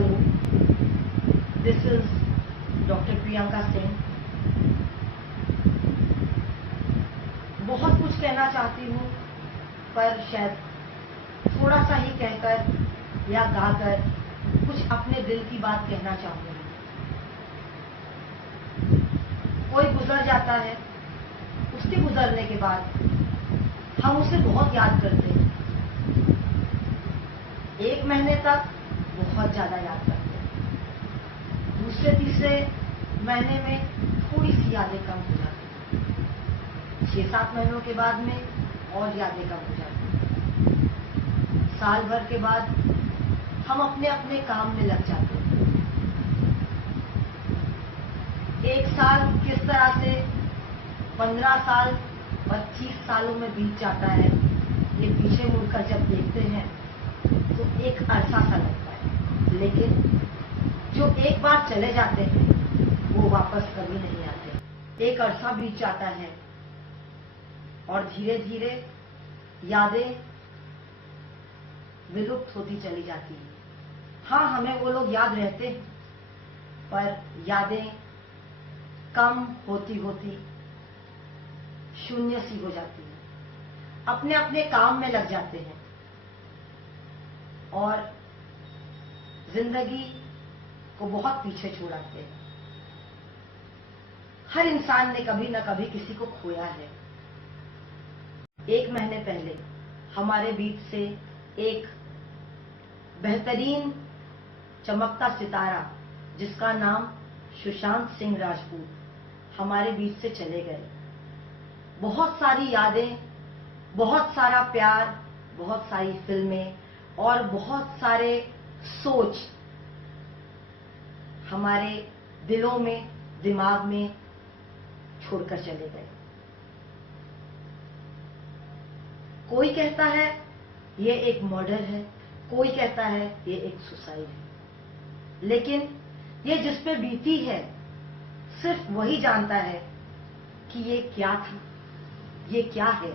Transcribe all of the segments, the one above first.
Hello, this is doctor Priyanka Singh. बहुत कुछ कहना चाहती हूँ, पर शायद थोड़ा सा ही कहकर या गाकर कुछ अपने दिल की बात कहना चाहूँगी। कोई गुजर जाता है, उसके गुजरने के बाद हम उसे बहुत याद करते हैं। 1 महीने तक बहुत ज्यादा याद करते हैं, दूसरे तीसरे महीने में थोड़ी सी यादें कम हो जाती हैं, 6-7 महीनों के बाद में और यादें कम हो जाती हैं। साल भर के बाद हम अपने अपने काम में लग जाते हैं। 1 साल किस तरह से 15 साल 25 सालों में बीत जाता है, ये पीछे मुड़कर जब देखते हैं तो एक अरसा सा लगता है, लेकिन जो एक बार चले जाते हैं वो वापस कभी नहीं आते। एक अरसा बीत जाता है और धीरे धीरे यादें विलुप्त होती चली जाती हैं। हाँ, हमें वो लोग याद रहते हैं, पर यादें कम होती होती शून्य सी हो जाती है, अपने अपने काम में लग जाते हैं और जिंदगी को बहुत पीछे छोड़ आते हैं। हर इंसान ने कभी न कभी किसी को खोया है। 1 महीने पहले हमारे बीच से एक बेहतरीन चमकता सितारा जिसका नाम सुशांत सिंह राजपूत हमारे बीच से चले गए। बहुत सारी यादें, बहुत सारा प्यार, बहुत सारी फिल्में और बहुत सारे सोच हमारे दिलों में, दिमाग में छोड़कर चले गए। कोई कहता है ये एक मर्डर है, कोई कहता है ये एक सुसाइड है, लेकिन ये जिस पे बीती है सिर्फ वही जानता है कि ये क्या था, ये क्या है।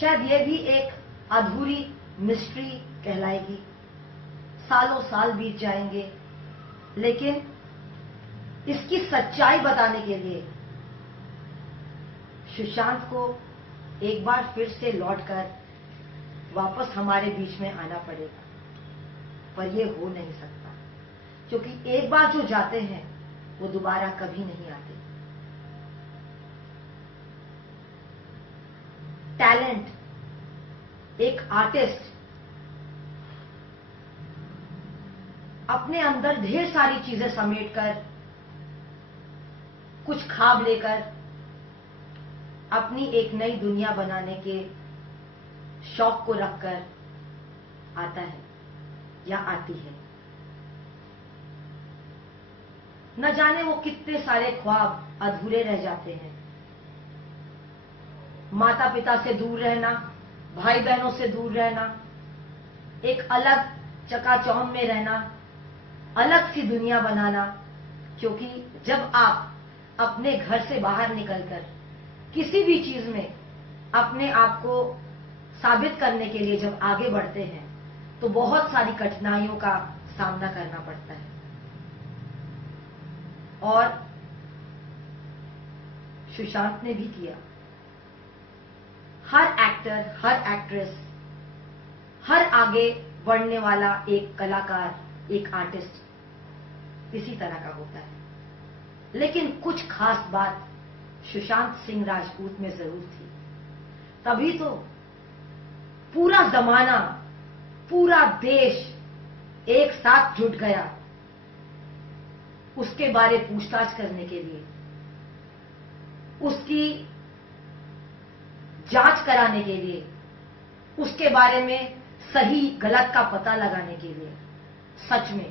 शायद ये भी एक अधूरी मिस्ट्री कहलाएगी। सालों साल बीत जाएंगे, लेकिन इसकी सच्चाई बताने के लिए सुशांत को एक बार फिर से लौटकर वापस हमारे बीच में आना पड़ेगा, पर यह हो नहीं सकता, क्योंकि एक बार जो जाते हैं वो दोबारा कभी नहीं आते। टैलेंट, एक आर्टिस्ट अपने अंदर ढेर सारी चीजें समेटकर, कुछ ख्वाब लेकर अपनी एक नई दुनिया बनाने के शौक को रखकर आता है या आती है। न जाने वो कितने सारे ख्वाब अधूरे रह जाते हैं। माता पिता से दूर रहना, भाई बहनों से दूर रहना, एक अलग चकाचौंध में रहना, अलग सी दुनिया बनाना, क्योंकि जब आप अपने घर से बाहर निकलकर किसी भी चीज में अपने आप को साबित करने के लिए जब आगे बढ़ते हैं तो बहुत सारी कठिनाइयों का सामना करना पड़ता है। और सुशांत ने भी किया। हर एक्टर, हर एक्ट्रेस, हर आगे बढ़ने वाला एक कलाकार, एक आर्टिस्ट इसी तरह का होता है। लेकिन कुछ खास बात सुशांत सिंह राजपूत में जरूर थी, तभी तो पूरा जमाना, पूरा देश एक साथ जुट गया उसके बारे पूछताछ करने के लिए, उसकी जांच कराने के लिए, उसके बारे में सही गलत का पता लगाने के लिए। सच में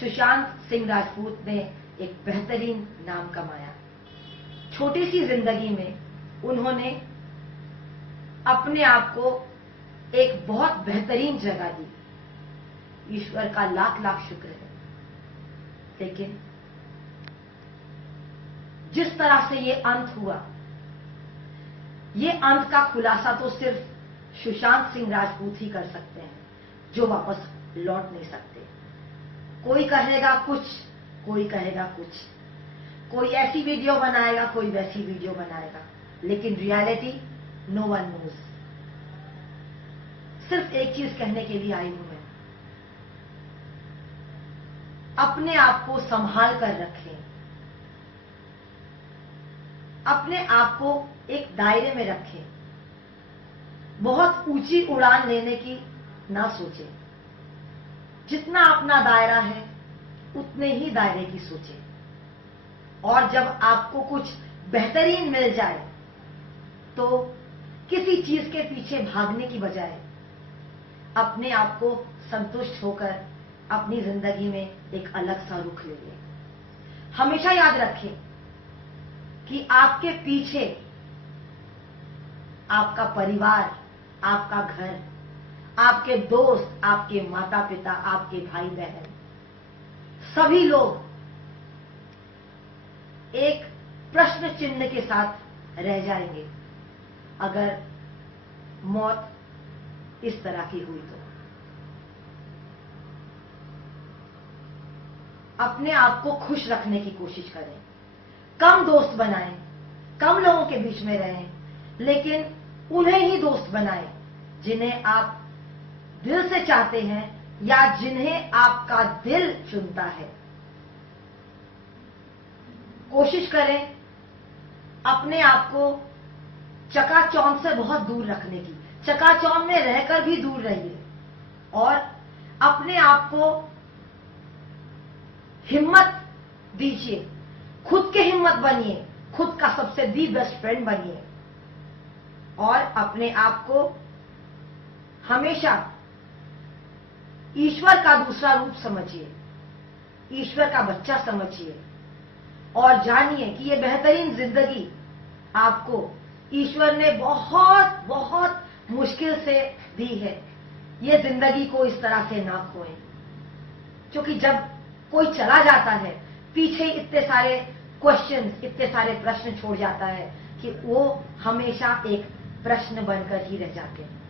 सुशांत सिंह राजपूत ने एक बेहतरीन नाम कमाया। छोटी सी जिंदगी में उन्होंने अपने आप को एक बहुत बेहतरीन जगह दी। ईश्वर का लाख लाख शुक्र है। लेकिन जिस तरह से ये अंत हुआ, ये अंत का खुलासा तो सिर्फ सुशांत सिंह राजपूत ही कर सकते हैं। जो वापस लौट नहीं सकते। कोई कहेगा कुछ, कोई कहेगा कुछ, कोई ऐसी वीडियो बनाएगा, कोई वैसी वीडियो बनाएगा, लेकिन रियलिटी नो वन नोज। सिर्फ एक चीज कहने के लिए आई हूं मैं, अपने आप को संभाल कर रखें, अपने आप को एक दायरे में रखें। बहुत ऊंची उड़ान लेने की ना सोचें। जितना अपना दायरा है उतने ही दायरे की सोचें। और जब आपको कुछ बेहतरीन मिल जाए तो किसी चीज के पीछे भागने की बजाय अपने आप को संतुष्ट होकर अपनी जिंदगी में एक अलग सा रुख ले लें। हमेशा याद रखें कि आपके पीछे आपका परिवार, आपका घर, आपके दोस्त, आपके माता पिता, आपके भाई बहन, सभी लोग एक प्रश्न चिन्ह के साथ रह जाएंगे अगर मौत इस तरह की हुई तो। अपने आप को खुश रखने की कोशिश करें, कम दोस्त बनाएं, कम लोगों के बीच में रहें, लेकिन उन्हें ही दोस्त बनाएं जिन्हें आप दिल से चाहते हैं या जिन्हें आपका दिल चुनता है। कोशिश करें अपने आप को चकाचौंध से बहुत दूर रखने की। चकाचौंध में रहकर भी दूर रहिए और अपने आप को हिम्मत दीजिए। खुद के हिम्मत बनिए, खुद का सबसे दी बेस्ट फ्रेंड बनिए और अपने आप को हमेशा ईश्वर का दूसरा रूप समझिए, ईश्वर का बच्चा समझिए और जानिए कि ये बेहतरीन जिंदगी आपको ईश्वर ने बहुत बहुत मुश्किल से दी है। ये जिंदगी को इस तरह से ना खोएं, क्योंकि जब कोई चला जाता है पीछे इतने सारे क्वेश्चंस, इतने सारे प्रश्न छोड़ जाता है कि वो हमेशा एक प्रश्न बनकर ही रह जाते हैं।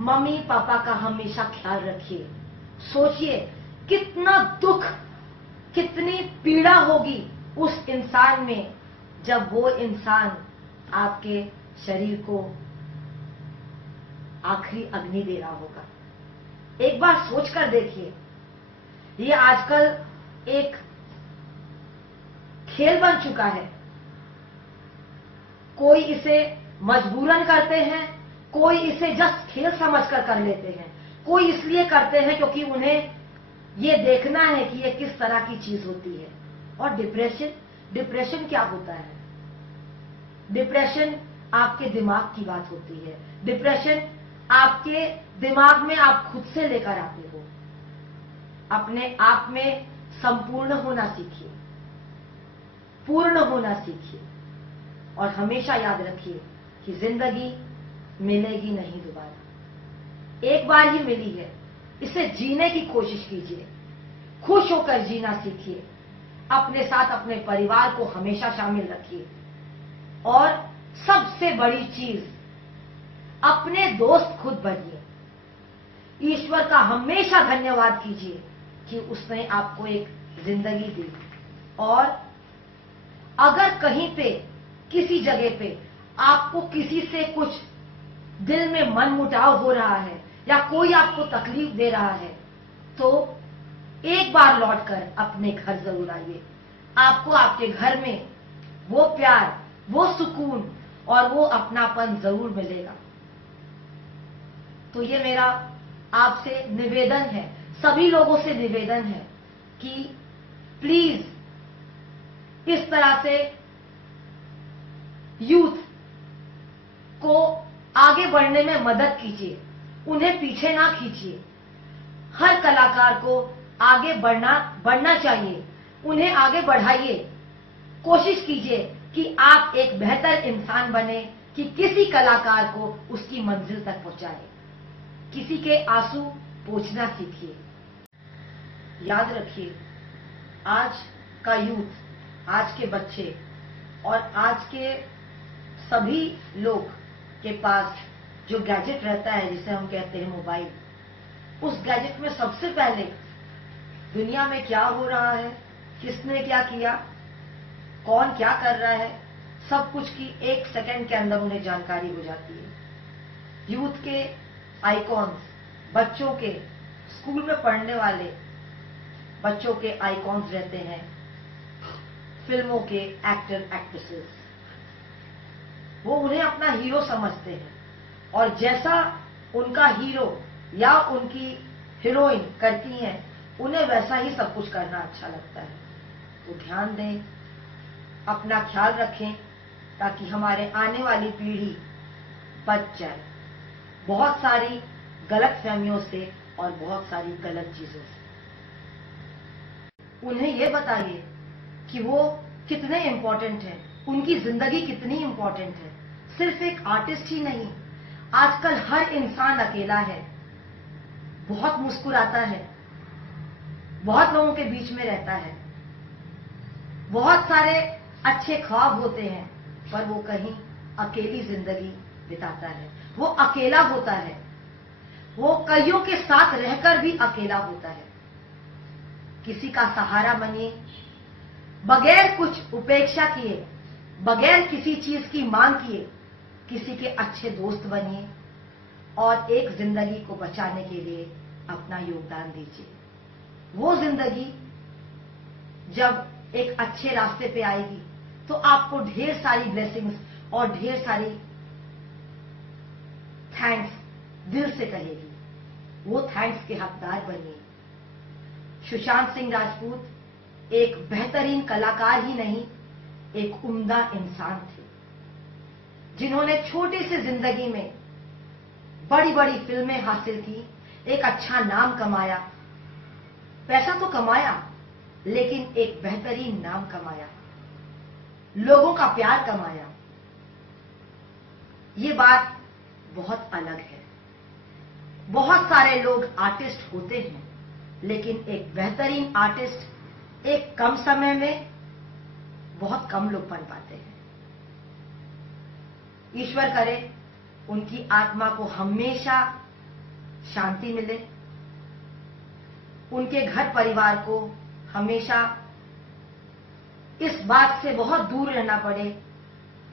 मम्मी पापा का हमेशा ख्याल रखिए। सोचिए कितना दुख, कितनी पीड़ा होगी उस इंसान में जब वो इंसान आपके शरीर को आखिरी अग्नि दे रहा होगा। एक बार सोचकर देखिए, ये आजकल एक खेल बन चुका है। कोई इसे मजबूरन करते हैं, कोई इसे जस्ट खेल समझकर कर लेते हैं, कोई इसलिए करते हैं क्योंकि उन्हें ये देखना है कि ये किस तरह की चीज होती है। और डिप्रेशन क्या होता है? डिप्रेशन आपके दिमाग की बात होती है। डिप्रेशन आपके दिमाग में आप खुद से लेकर आते हो। अपने आप में संपूर्ण होना सीखिए, पूर्ण होना सीखिए और हमेशा याद रखिए कि जिंदगी मिलेगी नहीं दोबारा। एक बार ही मिली है, इसे जीने की कोशिश कीजिए, खुश होकर जीना सीखिए, अपने साथ अपने परिवार को हमेशा शामिल रखिए और सबसे बड़ी चीज, अपने दोस्त खुद बनिए। ईश्वर का हमेशा धन्यवाद कीजिए कि उसने आपको एक जिंदगी दी। और अगर कहीं पे, किसी जगह पे आपको किसी से कुछ दिल में मनमुटाव हो रहा है या कोई आपको तकलीफ दे रहा है, तो एक बार लौटकर अपने घर जरूर आइए। आपको आपके घर में वो प्यार, वो सुकून और वो अपनापन जरूर मिलेगा। तो ये मेरा आपसे निवेदन है, सभी लोगों से निवेदन है कि प्लीज इस तरह से यूथ को आगे बढ़ने में मदद कीजिए, उन्हें पीछे ना खींचिए। हर कलाकार को आगे बढ़ना चाहिए, उन्हें आगे बढ़ाइए। कोशिश कीजिए कि आप एक बेहतर इंसान बने, कि किसी कलाकार को उसकी मंजिल तक पहुंचाए। किसी के आंसू पोंछना सीखिए। याद रखिए, आज का यूथ, आज के बच्चे और आज के सभी लोग के पास जो गैजेट रहता है जिसे हम कहते हैं मोबाइल, उस गैजेट में सबसे पहले दुनिया में क्या हो रहा है, किसने क्या किया, कौन क्या कर रहा है, सब कुछ की 1 सेकंड के अंदर उन्हें जानकारी हो जाती है। यूथ के आइकॉन्स, बच्चों के, स्कूल में पढ़ने वाले बच्चों के आइकॉन्स रहते हैं, फिल्मों के एक्टर एक्ट्रेसेस, वो उन्हें अपना हीरो समझते हैं और जैसा उनका हीरो या उनकी हीरोइन करती हैं, उन्हें वैसा ही सब कुछ करना अच्छा लगता है। तो ध्यान दें, अपना ख्याल रखें ताकि हमारे आने वाली पीढ़ी बच जाए बहुत सारी गलत फहमियों से और बहुत सारी गलत चीजों से। उन्हें ये बताइए कि वो कितने इंपॉर्टेंट हैं, उनकी जिंदगी कितनी इंपॉर्टेंट है। सिर्फ एक आर्टिस्ट ही नहीं, आजकल हर इंसान अकेला है, बहुत मुस्कुराता है, बहुत लोगों के बीच में रहता है, बहुत सारे अच्छे ख्वाब होते हैं, पर वो कहीं अकेली जिंदगी बिताता है। वो अकेला होता है, वो कईयों के साथ रहकर भी अकेला होता है। किसी का सहारा बनिए, बगैर कुछ उपेक्षा किए, बगैर किसी चीज की मांग किए किसी के अच्छे दोस्त बनिए और एक जिंदगी को बचाने के लिए अपना योगदान दीजिए। वो जिंदगी जब एक अच्छे रास्ते पे आएगी तो आपको ढेर सारी ब्लेसिंग्स और ढेर सारी थैंक्स दिल से कहेगी। वो थैंक्स के हकदार बनिए। सुशांत सिंह राजपूत एक बेहतरीन कलाकार ही नहीं, एक उम्दा इंसान थे, जिन्होंने छोटी सी जिंदगी में बड़ी बड़ी फिल्में हासिल की, एक अच्छा नाम कमाया, पैसा तो कमाया लेकिन एक बेहतरीन नाम कमाया, लोगों का प्यार कमाया। ये बात बहुत अलग है। बहुत सारे लोग आर्टिस्ट होते हैं, लेकिन एक बेहतरीन आर्टिस्ट एक कम समय में बहुत कम लोग बन पाते हैं। ईश्वर करे उनकी आत्मा को हमेशा शांति मिले, उनके घर परिवार को हमेशा इस बात से बहुत दूर रहना पड़े,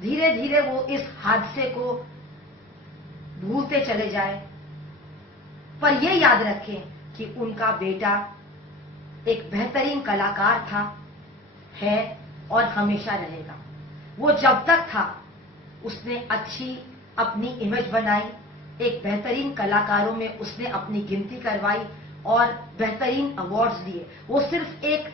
धीरे धीरे वो इस हादसे को भूलते चले जाए, पर ये याद रखें कि उनका बेटा एक बेहतरीन कलाकार था, है और हमेशा रहेगा। वो जब तक था उसने अच्छी अपनी इमेज बनाई, एक बेहतरीन कलाकारों में उसने अपनी गिनती करवाई और बेहतरीन अवार्ड्स दिए। वो सिर्फ एक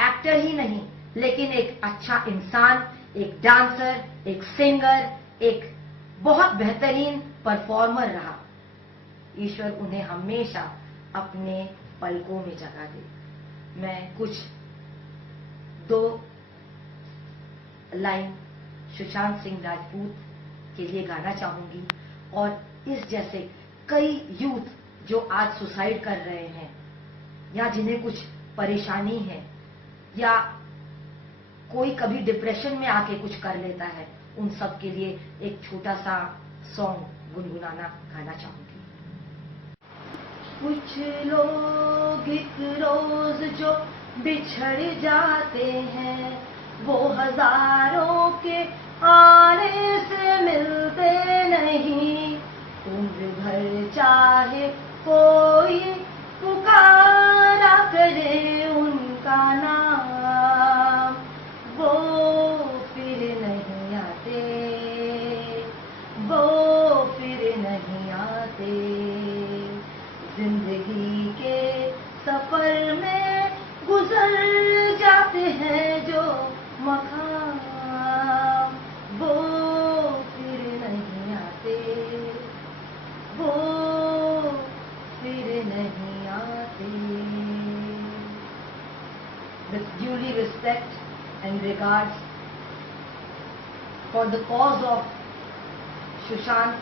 एक्टर ही नहीं, लेकिन एक अच्छा इंसान, एक डांसर, एक सिंगर, एक बहुत बेहतरीन परफॉर्मर रहा। ईश्वर उन्हें हमेशा अपने पलकों में जगा दे। मैं कुछ 2 लाइन सुशांत सिंह राजपूत के लिए गाना चाहूंगी और इस जैसे कई यूथ जो आज सुसाइड कर रहे हैं या जिन्हें कुछ परेशानी है या कोई कभी डिप्रेशन में आके कुछ कर लेता है, उन सब के लिए एक छोटा सा सॉन्ग गुनगुनाना गाना चाहूंगी। कुछ लोग एक रोज जो बिछड़ जाते हैं, वो हजारों के आने से मिलते नहीं। उम्र भर चाहे कोई पुकारा करे उनका नाम, वो फिर नहीं आते, वो फिर नहीं आते। जिंदगी के सफर में गुजर जाते हैं जो मकाम, वो फिर नहीं आते, वो फिर नहीं आते। With duly respect and regards for the cause of Sushant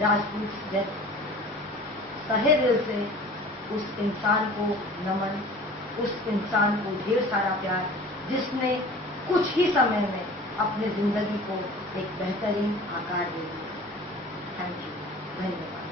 Rajput's death, तहे दिल से उस इंसान को नमन, उस इंसान को ढेर सारा प्यार, जिसने कुछ ही समय में अपने जिंदगी को एक बेहतरीन आकार दे दिया। Thank you. धन्यवाद।